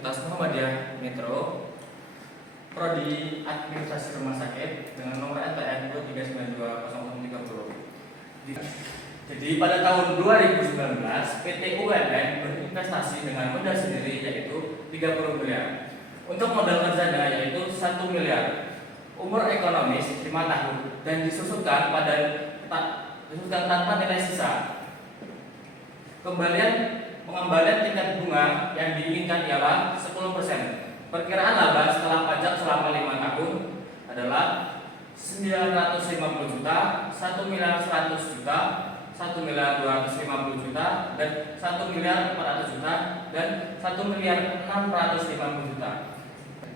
Universitas Muhammadiyah Metro, Prodi Administrasi Rumah Sakit dengan nomor NPM 2392030. Jadi pada tahun 2019 PT UMN berinvestasi dengan modal sendiri yaitu 30 miliar. Untuk modal kerjanya yaitu 1 miliar. Umur ekonomis 5 tahun dan disusunkan tanpa nilai sisa. Pengembalian tingkat bunga yang diinginkan ialah 10%. Perkiraan laba setelah pajak selama 5 tahun adalah 950 juta, 1 miliar 100 juta, 1 miliar 250 juta, dan 1 miliar 400 juta, dan 1 miliar 650 juta.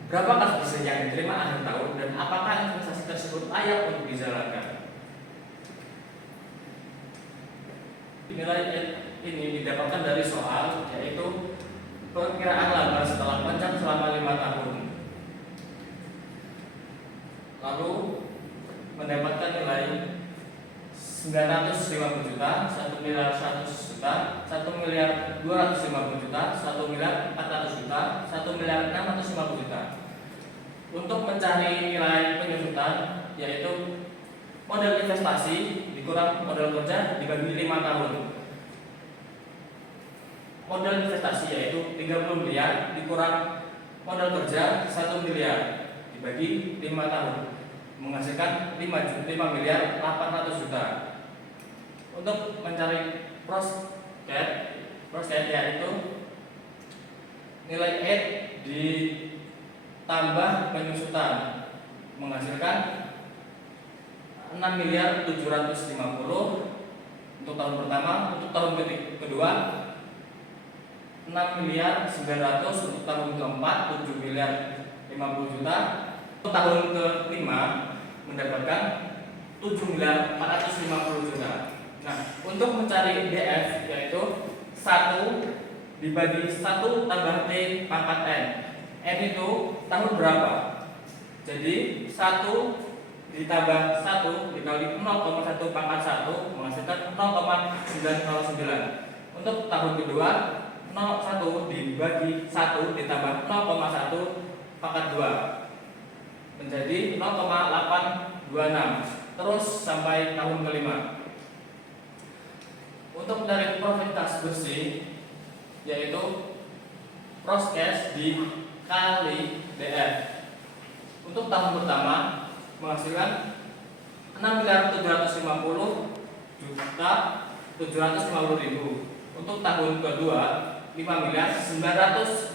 Berapakah dividen yang diterima akhir tahun dan apakah investasi tersebut layak untuk dijalankan? Nilai ini didapatkan dari soal yaitu perkiraan laba setelah pajak selama 5 tahun. Lalu mendapatkan nilai 950 juta, 1 miliar 100 juta, 1 miliar 250 juta, 1 miliar 400 juta, 1 miliar 650 juta. Untuk mencari nilai penyusutan yaitu modal investasi dikurang modal kerja dibagi 5 tahun. Modal investasi yaitu 30 miliar dikurang modal kerja 1 miliar dibagi 5 tahun menghasilkan 5 miliar 800 juta. Untuk mencari prospek yaitu nilai E ditambah penyusutan menghasilkan 6 miliar 750 untuk tahun pertama. Untuk tahun kedua 6 miliar 900, untuk tahun keempat 7 miliar 50 juta. Untuk tahun kelima mendapatkan 7 miliar 450 juta. Nah, untuk mencari DF yaitu 1 dibagi 1 tambah T pangkat N. N itu tahun berapa? Jadi 1 ditambah 1 dikali 0,1 pangkat 1 menghasilkan 0,909. Untuk tahun kedua 0,1 dibagi 1 ditambah 0,1 pangkat 2 menjadi 0,826 terus sampai tahun kelima. Untuk dari profit kas bersih yaitu proskes dikali DF. Untuk tahun pertama menghasilkan 6 miliar 750 juta 750 ribu. Untuk tahun kedua 5 miliar 900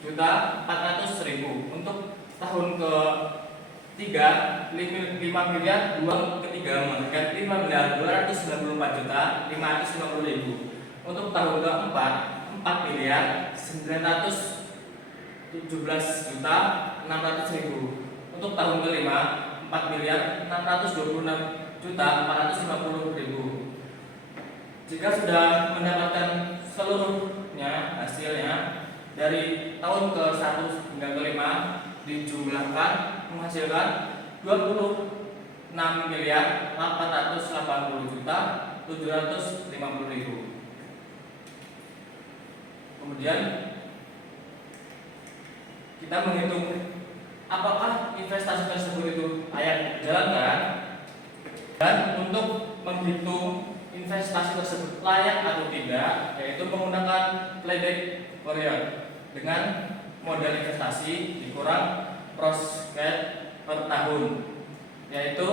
juta 400 ribu. Untuk tahun ketiga 5 miliar ketiga menghasilkan 5 miliar 294 juta 550 ribu. Untuk tahun keempat 4 miliar 917 juta 600 ribu. Untuk tahun kelima 4 miliar 626 juta 450 ribu. Jika sudah mendapatkan seluruhnya hasilnya dari tahun ke-1 hingga ke-5 dijumlahkan menghasilkan 26 miliar 880 juta 750 ribu. Kemudian kita menghitung apakah investasi tersebut itu layak dijalankan, dan untuk menghitung investasi tersebut layak atau tidak yaitu menggunakan playback period dengan modal investasi dikurang prospek per tahun yaitu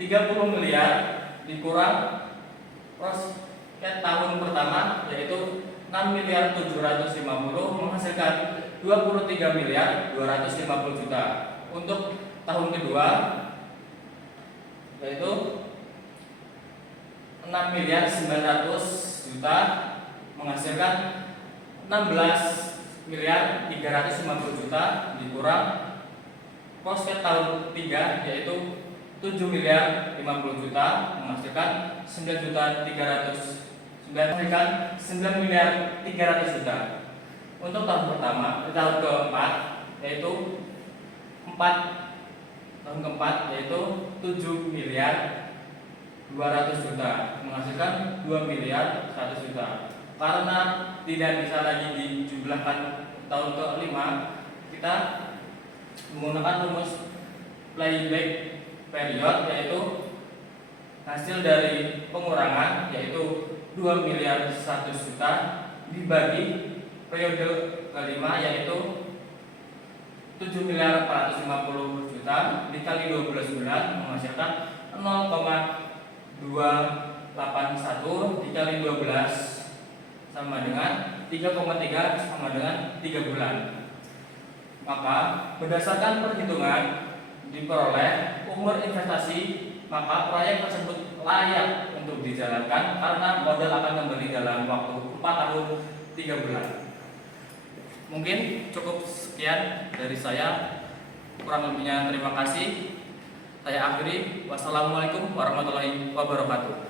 30 miliar dikurang prospek tahun pertama yaitu 6 miliar 750 menghasilkan 23 miliar 250 juta. Untuk tahun kedua yaitu 6 miliar 900 juta menghasilkan 16 miliar 350 juta dikurang prospek tahun 3 yaitu 7 miliar 50 juta menghasilkan 9 juta 300 menghasilkan 9 miliar 300 juta. Untuk tahun pertama, tahun keempat yaitu 7 miliar 200 juta menghasilkan 2 miliar 100 juta. karena tidak bisa lagi dijumlahkan tahun ke-5, kita menggunakan rumus playback period, yaitu hasil dari pengurangan yaitu 2 miliar 100 juta dibagi periode kelima yaitu 7 miliar 450 juta dikali 12 bulan menghasilkan 0,281 dikali 12 sama dengan 3,3 sama dengan 3 bulan. Maka berdasarkan perhitungan diperoleh umur investasi, maka proyek tersebut layak untuk dijalankan karena modal akan kembali dalam waktu 4 tahun 3 bulan. Mungkin cukup sekian dari saya, kurang lebihnya terima kasih. Saya akhiri. Wassalamualaikum warahmatullahi wabarakatuh.